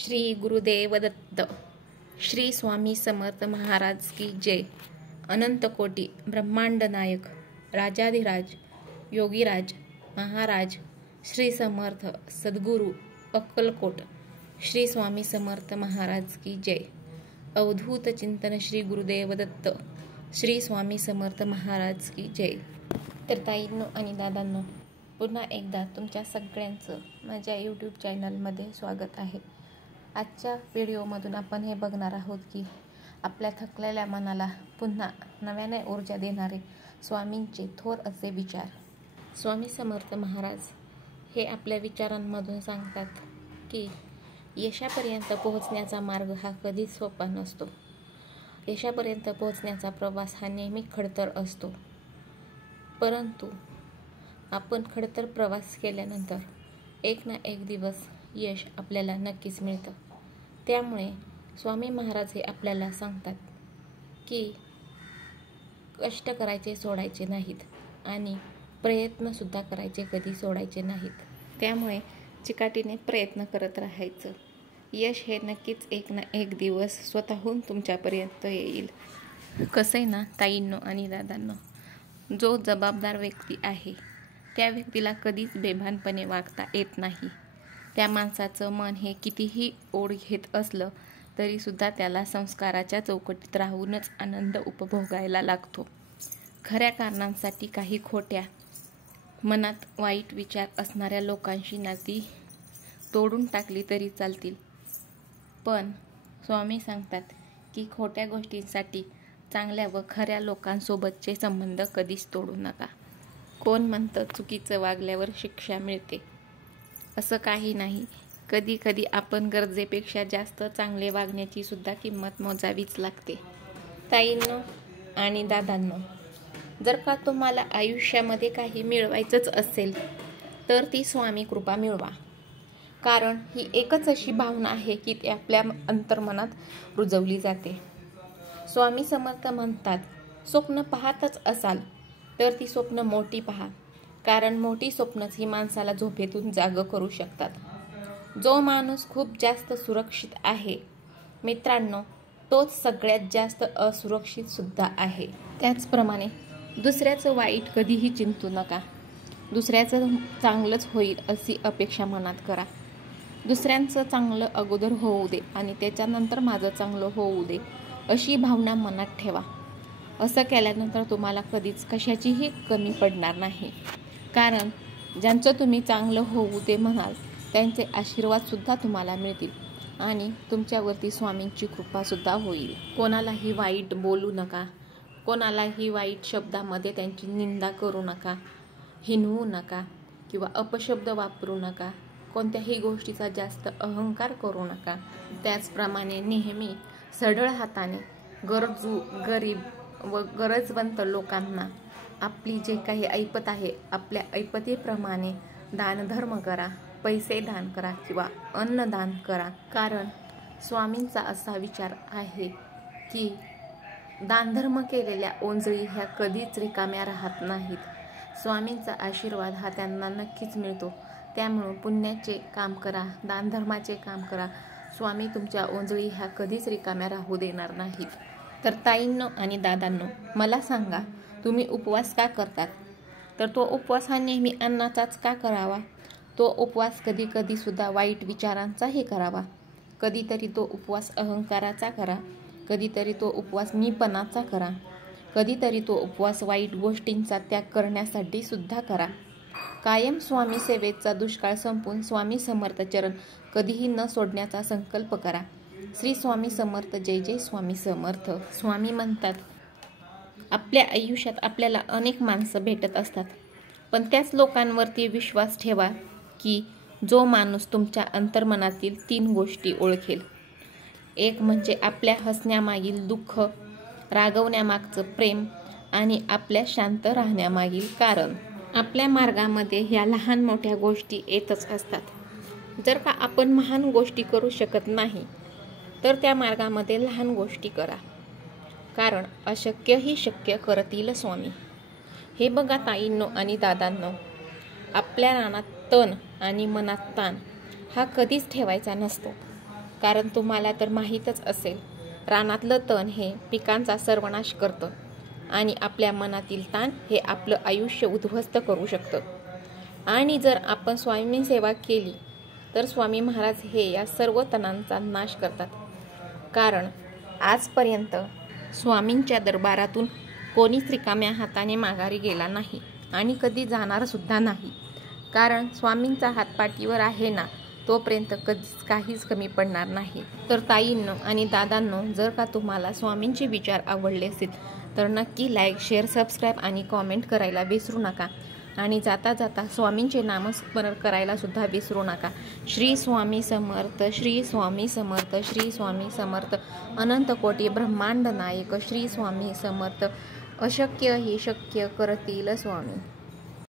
श्री गुरुदेव दत्त. श्री स्वामी समर्थ महाराज की जय. अनंत कोटी ब्रह्मांड नायक राजाधिराज योगीराज महाराज श्री समर्थ सद्गुरु अक्कलकोट श्री स्वामी समर्थ महाराज की जय. अवधूत चिंतन श्री गुरुदेव दत्त श्री स्वामी समर्थ महाराज की जय. तर ताईंनो आणि दादांनो, पुन्हा एकदा तुमच्या सगळ्यांचं माझ्या यूट्यूब चॅनलमध्ये स्वागत आहे. आजच्या व्हिडिओमधून आपण हे बघणार आहोत की आपल्या थकलेल्या मनाला पुन्हा नव्याने ऊर्जा देणारे स्वामींचे थोर असे विचार. स्वामी समर्थ महाराज हे आपल्या विचारांमधून सांगतात की यशापर्यंत पोहोचण्याचा मार्ग हा कधीच सोपा नसतो. यशापर्यंत पोहोचण्याचा प्रवास हा नेहमी खडतर असतो, परंतु आपण खडतर प्रवास केल्यानंतर एक ना एक दिवस यश आपल्याला नक्कीच मिळतं. त्यामुळे स्वामी महाराज हे आपल्याला सांगतात की कष्ट करायचे सोडायचे नाहीत आणि प्रयत्नसुद्धा करायचे कधी सोडायचे नाहीत. त्यामुळे चिकाटीने प्रयत्न करत राहायचं. यश हे नक्कीच एक ना एक दिवस स्वतःहून तुमच्यापर्यंत येईल. कसं आहे ना ताईंनो आणि दादांनो, जो जबाबदार व्यक्ती आहे त्या व्यक्तीला कधीच बेभानपणे वागता येत नाही. त्या माणसाचं मन हे कितीही ओढ घेत असलं तरीसुद्धा त्याला संस्काराच्या चौकटीत राहूनच आनंद उपभोगायला लागतो. खऱ्या कारणांसाठी काही खोट्या मनात वाईट विचार असणाऱ्या लोकांशी नाती तोडून टाकली तरी चालतील, पण स्वामी सांगतात की खोट्या गोष्टींसाठी चांगल्या व खऱ्या लोकांसोबतचे संबंध कधीच तोडू नका. कोण म्हणतं चुकीचं वागल्यावर शिक्षा मिळते, असं काही नाही. कधी कधी आपण गरजेपेक्षा जास्त चांगले वागण्याची सुद्धा किंमत मोजावीच लागते. ताईंनो आणि दादांनो, जर का तुम्हाला आयुष्यामध्ये काही मिळवायचंच असेल तर ती स्वामी कृपा मिळवा. कारण ही एकच अशी भावना आहे की ती आपल्या अंतर्मनात रुजवली जाते. स्वामी समर्थ म्हणतात, स्वप्न पाहतच असाल तर ती स्वप्न मोठी पहा, कारण मोठी स्वप्नच ही माणसाला झोपेतून जागं करू शकतात. जो माणूस खूप जास्त सुरक्षित आहे मित्रांनो, तोच सगळ्यात जास्त असुरक्षित सुद्धा आहे. त्याचप्रमाणे दुसऱ्याचं वाईट कधीही चिंतू नका. दुसऱ्याचं चांगलंच होईल अशी अपेक्षा मनात करा. दुसऱ्यांचं चांगलं अगोदर होऊ दे आणि त्याच्यानंतर माझं चांगलं होऊ दे अशी भावना मनात ठेवा. असं केल्यानंतर तुम्हाला कधीच कशाचीही कमी पडणार नाही. कारण ज्यांचं तुम्ही चांगलं होऊ दे म्हणाल त्यांचे आशीर्वादसुद्धा तुम्हाला मिळतील आणि तुमच्यावरती स्वामींची कृपासुद्धा होईल. कोणालाही वाईट बोलू नका, कोणालाही वाईट शब्दामध्ये त्यांची निंदा करू नका, हिणवू नका किंवा अपशब्द वापरू नका. कोणत्याही गोष्टीचा जास्त अहंकार करू नका. त्याचप्रमाणे नेहमी सढळ हाताने गरजू, गरीब व गरजवंत लोकांना आपली जे काही ऐपत आहे आपल्या ऐपतीप्रमाणे दानधर्म करा. पैसे दान करा किंवा अन्नदान करा. कारण स्वामींचा असा विचार आहे की दानधर्म केलेल्या ओंजळी ह्या कधीच रिकाम्या राहत नाहीत. स्वामींचा आशीर्वाद हा त्यांना नक्कीच मिळतो. त्यामुळं पुण्याचे काम करा, दानधर्माचे काम करा. स्वामी तुमच्या ओंजळी ह्या कधीच रिकाम्या राहू देणार नाहीत. तर ताईंनो आणि दादांनो, मला सांगा, तुम्ही उपवास का करतात? तर तो उपवास हा नेहमी अन्नाचाच का करावा? तो उपवास कधी कधी सुद्धा वाईट विचारांचाही करावा. कधीतरी तो उपवास अहंकाराचा करा, कधीतरी तो उपवास मीपणाचा करा, कधीतरी तो उपवास वाईट गोष्टींचा त्याग करण्यासाठी सुद्धा करा. कायम स्वामी सेवेचा दुष्काळ संपून स्वामी समर्थ चरण कधीही न सोडण्याचा संकल्प करा. श्री स्वामी समर्थ. जय जय स्वामी समर्थ. स्वामी म्हणतात, आपल्या आयुष्यात आपल्याला अनेक माणसं भेटत असतात, पण त्याच लोकांवरती विश्वास ठेवा की जो माणूस तुमच्या अंतर्मनातील 3 गोष्टी ओळखेल. एक म्हणजे आपल्या हसण्यामागील दुःख, रागवण्यामागचं प्रेम आणि आपल्या शांत राहण्यामागील कारण. आपल्या मार्गामध्ये ह्या लहान मोठ्या गोष्टी येतच असतात. जर का आपण महान गोष्टी करू शकत नाही तर त्या मार्गामध्ये लहान गोष्टी करा, कारण अशक्य ही शक्य करतील स्वामी. हे बघा ताईंनो आणि दादांनो, आपल्या रानात तण आणि मनात ताण हा कधीच ठेवायचा नसतो. कारण तुम्हाला तर माहीतच असेल, रानातलं तण हे पिकांचा सर्वनाश करतं आणि आपल्या मनातील ताण हे आपलं आयुष्य उद्ध्वस्त करू शकतं. आणि जर आपण स्वामी सेवा केली तर स्वामी महाराज हे या सर्व तणांचा नाश करतात. कारण आजपर्यंत स्वामींच्या दरबारातून कोणीच रिकाम्या हाताने माघारी गेला नाही आणि कधी जाणार सुद्धा नाही. कारण स्वामींचा हात पाठीवर आहे ना, तोपर्यंत कधीच काहीच कमी पडणार नाही. तर ताईंनो आणि दादांनो, जर का तुम्हाला स्वामींचे विचार आवडले असतील तर नक्की लाईक, शेअर, सबस्क्राईब आणि कॉमेंट करायला विसरू नका. आणि जाता जाता स्वामींचे नामस्मरण करायला सुद्धा विसरू नका. श्री स्वामी समर्थ, श्री स्वामी समर्थ, श्री स्वामी समर्थ. अनंत कोटी ब्रह्मांड नायक श्री स्वामी समर्थ. अशक्य ही शक्य करतील स्वामी.